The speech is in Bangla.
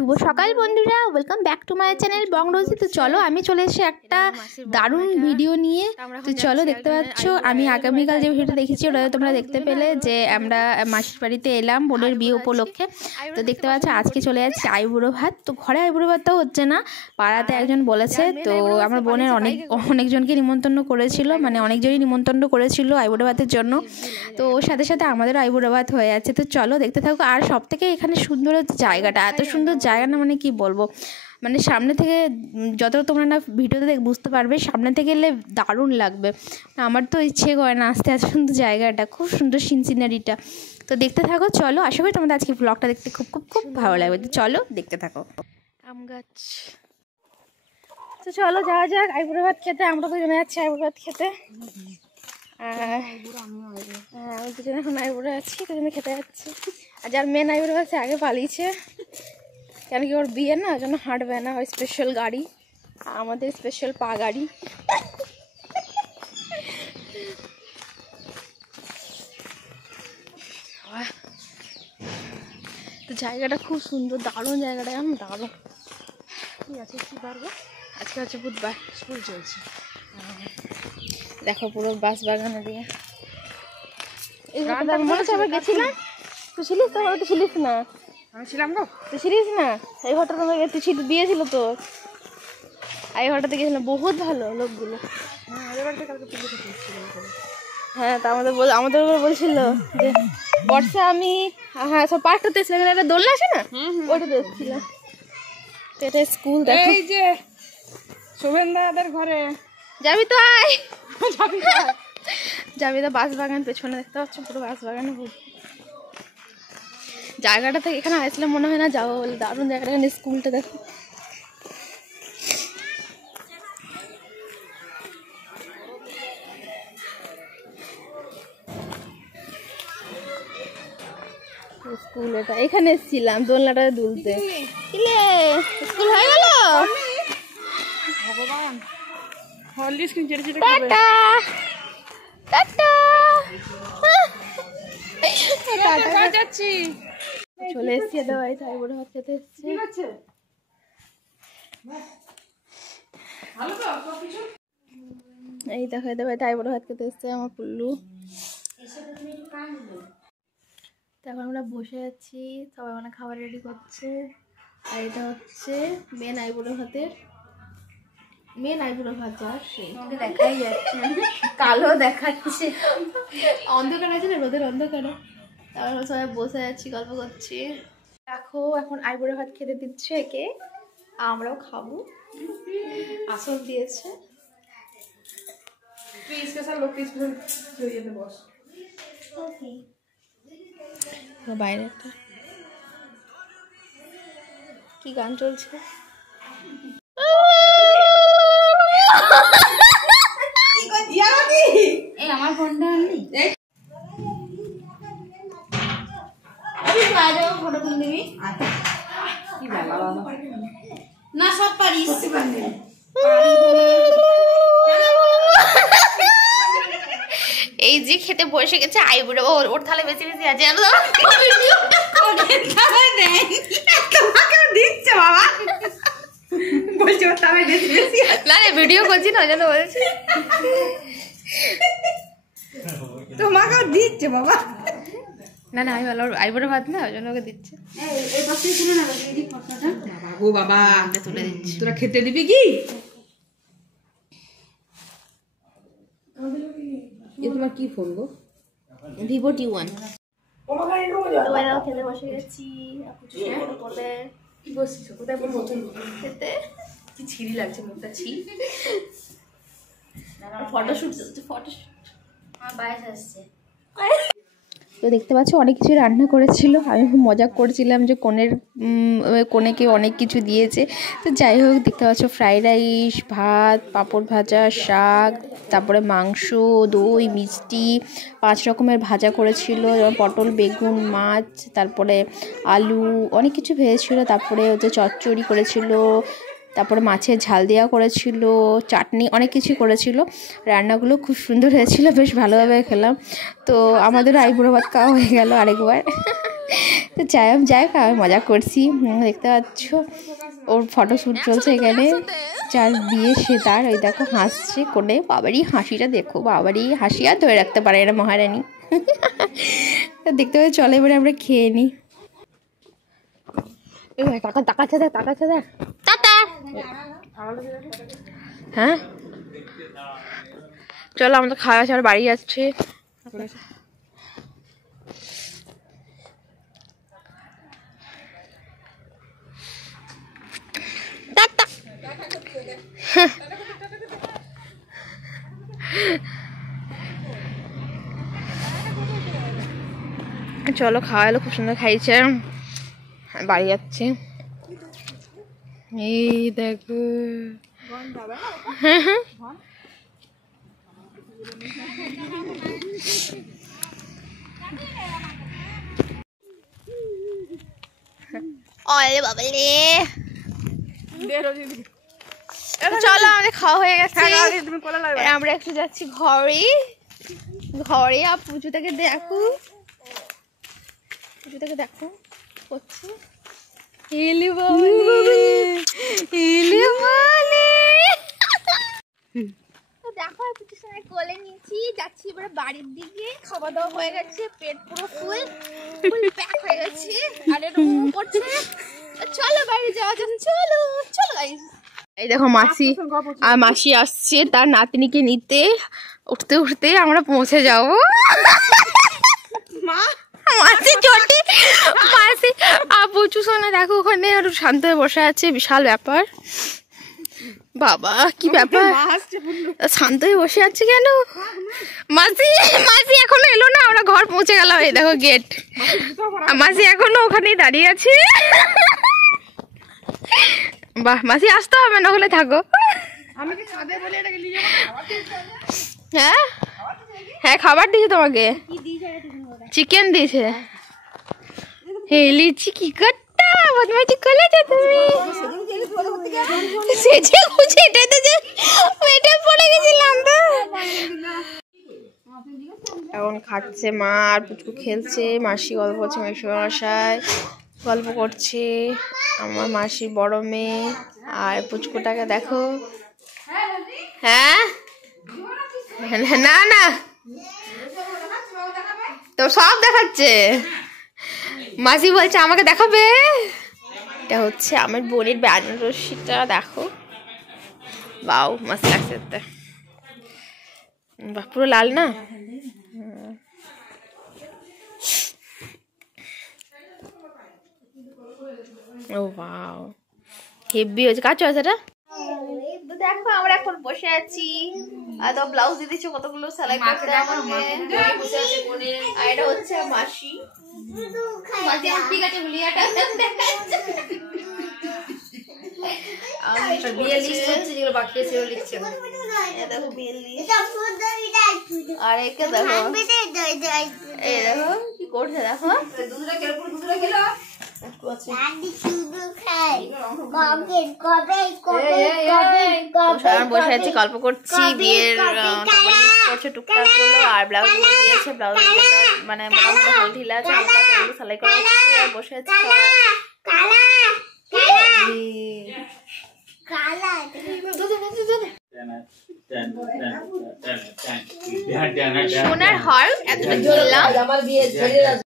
শুভ সকাল বন্ধুরা, welcome back to my channel Bong Rosy. তো চলো আমি চলে এসেছি একটা দারুণ ভিডিও নিয়ে। তো চলো, দেখতে পাচ্ছ আমি আগামীকাল যে ভিডিওটা দেখেছি ওটা তোমরা দেখতে পেলে, যে আমরা মাসির বাড়িতে এলাম বোনের বিয়ে উপলক্ষে। তো দেখতে পাচ্ছ আজকে চলে যাচ্ছি আইবুড়ো ভাত। তো ঘরে আইবুড়ো ভাতটাও হচ্ছে না, পাড়াতে একজন বলেছে। তো আমার বোনের অনেকজনকে নিমন্ত্রণ করেছিল, মানে অনেকজনই নিমন্ত্রণ করেছিল আইবুড়ো ভাতের জন্য। তো ওর সাথে সাথে আমাদেরও আইবুড়ো ভাত হয়ে যাচ্ছে। তো চলো দেখতে থাকো। আর সব থেকে এখানে সুন্দর হচ্ছে জায়গাটা, এত সুন্দর জায়গা না মানে কি বলবো, মানে সামনে থেকে যত তোমরা না ভিডিওতে দেখ বুঝতে পারবে, সামনে থেকে এলে দারুণ লাগবে। আমার তো ইচ্ছে করে না আসতে, এত সুন্দর জায়গাটা, খুব সুন্দর সিনারিটা। তো দেখতে থাকো, চলো। আশা করি তোমাদের আজকে ব্লগটা দেখতে খুব খুব খুব ভালো লাগবে। তো চলো দেখতে থাকো। আম গাছ। তো চলো যাওয়া যাক আইবুড়ো ভাত খেতে। আমরা তো জমে যাচ্ছি আইবুড়ো ভাত খেতে। আমি দুজনে এখন আইবুড়ো আছি, দুজনে খেতে যাচ্ছি। আর যার মেন আইবুড়ো আছে আগে পালিয়েছে, কেন কি ওর বিয়ে না, ওই জন্য হাঁটবে না, ওই স্পেশাল গাড়ি, আমাদের স্পেশাল পা গাড়ি। তো জায়গাটা খুব সুন্দর, দারুণ জায়গাটা, আমি দারুণ। ঠিক আছে, কি পারবো, আজকে হচ্ছে বুধবার, স্কুল চলছে। দেখো পুরো বাস বাগানে দিয়ে মনে হচ্ছে আমরা গেছিলাম। তুই ছিলিস তো? তুই ছিলিস না? আমি ছিলাম গো। তুই ছিলিস না? এই ঘরটা তোমার তুই বিয়ে ছিল তো, এই ঘরটাতে গেছিলাম, বহুত ভালো লোকগুলো। হ্যাঁ, তা আমাদের বলছিল যে বর্ষা আমি, হ্যাঁ সব পার্কটাতে এসেছিলাম, একটা দোলনা আছে না, ওইটাতে এসেছিলাম। তো এটা স্কুল, দেখো এই যে শুভেন্দাদের ঘরে। যাবি তো? আয় যাবি তো? বাঁশ বাগান পেছনে দেখতে পাচ্ছ, পুরো বাঁশ বাগানে জায়গাটা থেকে এখানে আসলে মনে হয় না যাবো বলে, দারুণ জায়গাটা। এখানে স্কুলটা দেখো, স্কুল এটা। এখানে এসেছিলাম দোলনাটা দুলতে। স্কুল হয়ে গেল। চলে এসছি এদের বাড়িতে, আইবুড়ো ভাত খেতে এসছি। এই দেখো এদের বাড়িতে আইবুড়ো ভাত খেতে এসছে আমার পুল্লু। এখন আমরা বসে আছি, সবাই মানে খাবার রেডি করছে। আর এটা হচ্ছে মেন আইবুড়ো ভাতের, মেন আইবুড়ো ভাত, আর সেই দেখাই যাচ্ছে, কালো দেখাচ্ছে, অন্ধকার আছে না, রোদের অন্ধকারে। তারপর সবাই বসে আছি, গল্প করছি। দেখো এখন আইবুড়ো ভাত খেতে দিচ্ছে একে, আমরাও খাবো। আসল দিয়েছে বাইরে। কি গান চলছে? আমার ফোনটা ফটো তুলে দিবি না, সব পারিস। এই যে খেতে বসে গেছে আইবুড়ো, ওর থালে বেশি বেশি আছে, দিচ্ছে বাবা, বলছে ওর থালে বেশি বেশি। না রে, ভিডিও করছি না, যেন বলছি তোমাকেও দিচ্ছে বাবা। না না, আমি ভালো আইবুড়ো ভাত না, ওই জন্য ওকে দিচ্ছে। ও বাবা তুলে দিচ্ছি, তোরা খেতে দিবি কি? তোমার কি ফোন গো? Vivo T1। খেতে বসে গেছি। কি ছিঁড়ি লাগছে মুখটা, ফটোশুট চলছে, ফটোশুট। আমার বাইরে আসছে। তো দেখতে পাচ্ছ অনেক কিছু রান্না করেছিল, আমি খুব মজা করছিলাম যে কনেকে অনেক কিছু দিয়েছে। তো যাই হোক, দেখতে পাচ্ছ ফ্রাইড রাইস, ভাত, পাঁপড় ভাজা, শাক, তারপরে মাংস, দই, মিষ্টি, 5 রকমের ভাজা করেছিল, যেমন পটল, বেগুন, মাছ, তারপরে আলু, অনেক কিছু ভেজেছিল। তারপরে হচ্ছে চচ্চড়ি করেছিল, তারপরে মাছের ঝাল দেওয়া করেছিল, চাটনি, অনেক কিছু করেছিল। রান্নাগুলো খুব সুন্দর হয়েছিল, বেশ ভালোভাবে খেলাম। তো আমাদের আইবুড়ো ভাত খাওয়া হয়ে গেল আরেকবার। তো যাই হোক আমি মজা করছি, দেখতে পাচ্ছ ওর ফটোশ্যুট চলছে এখানে, যার বিয়ে সে তার ওই দেখো হাসছে কোণে, বাবারই হাসিটা দেখো, বাবারই হাসি আর ধরে রাখতে পারে না মহারানী। দেখতে পাচ্ছি, চলে এবারে আমরা খেয়ে নিই। তাকাচ্ছে দেখ টাটা। হ্যাঁ চলো আমাদের খাওয়া আছে, আর বাড়ি যাচ্ছে। চলো খাওয়া এলো, খুব সুন্দর খাইছে, বাড়ি যাচ্ছে। এই দেখো চলো আমাদের খাওয়া হয়ে গেছে, আমরা একটু যাচ্ছি ঘরে। আর পুজোটাকে দেখো করছে দেখো পুজোর সময় কোলে নিচ্ছি, যাচ্ছি এবার বাড়ির দিকে। খাওয়া দাওয়া হয়ে গেছে, পেট পুরো ফুল প্যাক হয়ে গেছে, আর এরকম করছে। চলো বাড়ি যাওয়া যাক, চলো গাইস। এই দেখো মাসি আসছে তার নাতনিকে নিতে, উঠতে আমরা পৌঁছে যাবো। মাসি প্রচুর সোনা দেখো ওখানে আর শান্ত হয়ে বসে আছে, বিশাল ব্যাপার। বাবা কি ব্যাপার, শান্ত হয়ে বসে আছে কেন? মাসি এখনো এলো না, আমরা ঘর পৌঁছে গেলাম। এই দেখো গেট, মাসি এখনো ওখানেই দাঁড়িয়ে আছে। বাহ মাসি আসতে হবে না, ওখানে থাকো। হ্যাঁ খাবার দিয়েছে তোমাকে, চিকেন দিয়েছে। লিচি কি করতা বদমাইশি করেছো তুমি, সেজে গুছে এটাই তো যে পেটে পড়ে গেছিলাম তো। এখন খাচ্ছে মা, আর পুচকু খেলছে, মাসি গল্প করছে, মশাই গল্প করছে, আমার মাসির বড় মেয়ে। আর পুচকুটাকে দেখো, হ্যাঁ না তো সব দেখাচ্ছে। মাসি বলছে আমাকে দেখাবে। এটা হচ্ছে আমার বোনের বেনারসিটা, দেখো বাউ মস্ত লাগছে, বাহ পুরো লাল না। ও বাউ হেভি হয়েছে, কাজ আছে এটা। দেখো আমরা এখন বসে আছি, আর তো ব্লাউজ দিয়ে দিচ্ছ কতগুলো সেলাই করতে আমাকে। আর এটা হচ্ছে মাসি, ঠিক আছে হুলিয়াটা বিয়ে লিস্ট হচ্ছে, যেগুলো বাকি আছে সেগুলো লিখছে। দেখো বিয়ে লিস্ট, আর একে দেখো এই দেখো কি করছে, দেখো বসে আছি গল্প করছি, বিয়ের করছে টুকটাক গুলো, আর ব্লাউজ দিয়েছে, ব্লাউজ মানে মোটামুটি ঢিলা আছে, সেলাই করা হচ্ছে, আর বসে আছি সোনার হার এতটা কিনলাম।